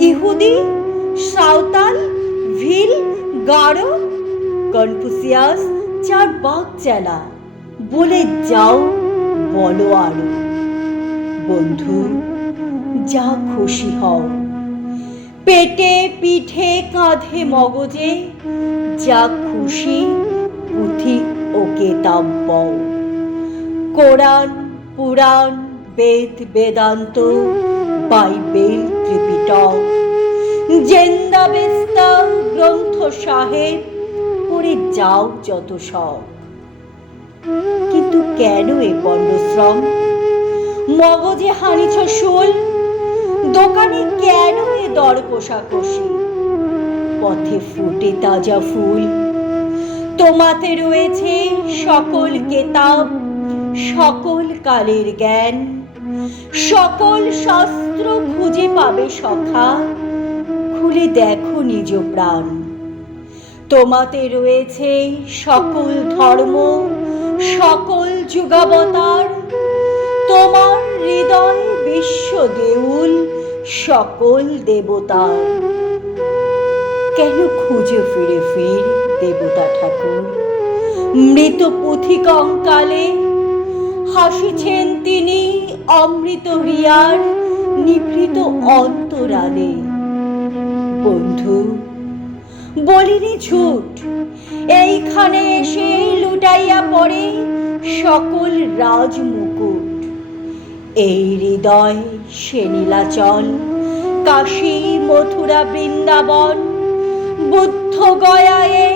ইহুদি, সাঁওতাল, ভিল, গারো, কনফুসিয়াস, চার বাঘ চেলা, বলে যাও, বলো আরও। বন্ধু, যা খুশি হও। পেটে পিঠে কাঁধে মগজে, যা খুশি পুঁথি ও কেতাব Quran, Puran, Veda, Vedanta Bible Tripitaka. Zend Avesta Granth Sahib, পড়ে যাও যত সব কিন্তু কেন এ পণ্ডশ্রম? মগজে হানিছ শুল, দোকানে কেন এ দর কষাকষি পথে ফুটে তাজা ফুল, তোমাতে রয়েছে সকল কেতাব, সকল কালের জ্ঞান। সকল শাস্ত্র খুঁজে পাবে সখা। খুলে দেখো নিজ প্রাণ। তোমাতে রয়েছে সকল ধর্ম, সকল যুগাবতার। তোমার হৃদয় বিশ্ব দেউল, সকল দেবতার। কেন খুঁজে ফিরে ফির দেবতা ঠাকুর? মৃত পুথি কঙ্কালে হাসিছেন তিনি অমৃত রিয়ার নিভৃত অন্তরালে। বন্ধু, বলিনি ঝুট, এইখানে এসে লুটাইয়া পড়ে সকল রাজমুকুট। এই হৃদয় সে নীলাচল, কাশী, মথুরা, বৃন্দাবন, বুদ্ধ গয়া এ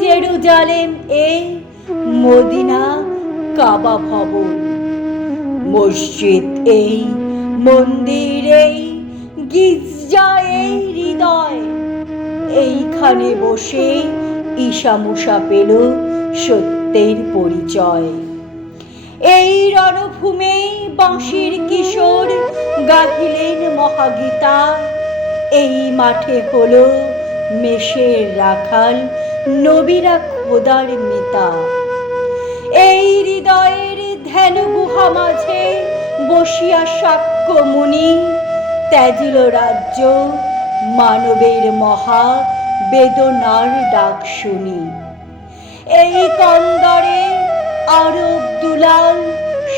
জেরুজালেম এ মদিনা কাবা ভবন মসজিদ এই, মন্দির এই, গির্জা এই হৃদয়। এইখানে বসে ঈশামুষা পেল সত্যের পরিচয়। এই রণভূমে বাঁশির কিশোর গাহিলেন মহাগীতা। এই মাঠে হলো মেষের রাখাল, নবীরা খোদার মিতা মাঝে বসিয়া সাক্ষ্য মুনি, ত্যাজিল রাজ্য, মানবের মহা বেদনার ডাক শুনি। এই কন্দরে আরব দুলাল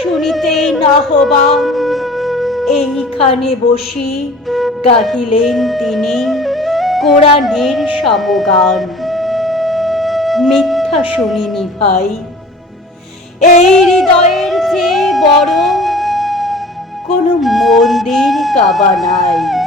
শুনিতে নাহবান। এইখানে বসি গাহিলেন তিনি কোরআনের সমগান। মিথ্যা শুনিনি ভাই। এই হৃদয়ের চেয়ে বড় কোনো মন্দির কাবা নাই।